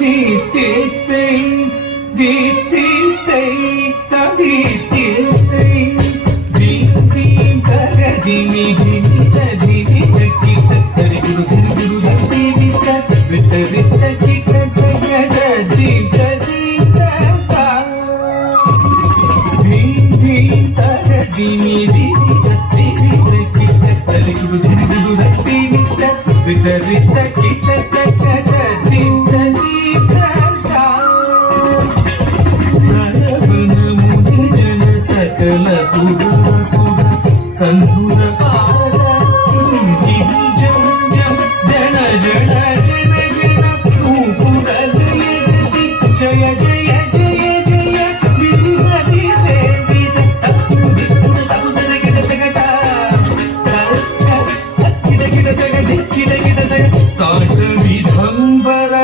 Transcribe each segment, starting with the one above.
தீத்தை தீத்தை தீத்தை தீ கரதி மிகி ததி தக்கி தரி குரு குரு ததி வித்தரி தக்கி ததி ததி தா தீ கரதி மிகி ததி தக்கி தரி குரு குரு ததி வித்தரி தக்கி ததி ததி தா நரவன முனி ஜன சகல சுர சுர संधुर जम जम जन जन जन जन पूरल जय जय जय जय विधि हरि सेवित काट विधंबर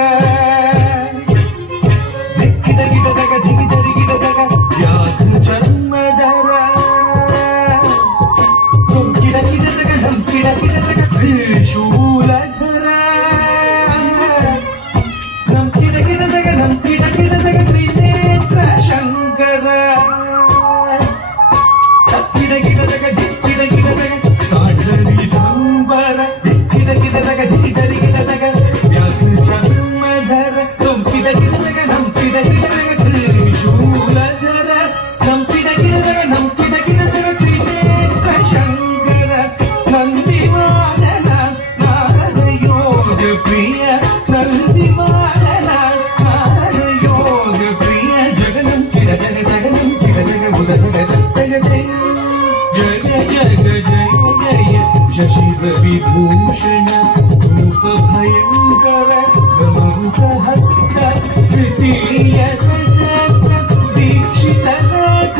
याद जन्मधर त्रिशूलधर त्रिनेत्र शंकर काठरिधंबर व्याघ्रजन्मधर त्रिशूलधर त्रिनेत्र शंकर नंदिवादन नारदयोग प्रिय नंदिवादन नारदयोग प्रिय जगनं जग बुधग जय जय जय जय शशि विभूषण रूप भयंकर ब्रह्ममुख हस्त तृतीय सहस्र दीक्षित नाथ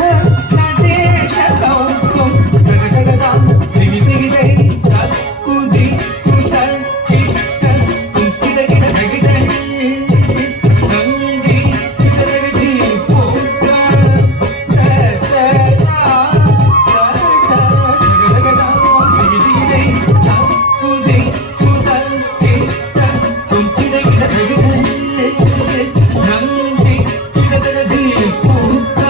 नटेश कौतुक गगगगगं दिगि दिगि दे उदि उदर किटन किट किट जगिदे गंगी जगदी पुत्र जगदा गगगगगं दिगि दिगि दे उदि उदर किटन किट किट जगिदे गंगी जगदी पुत्र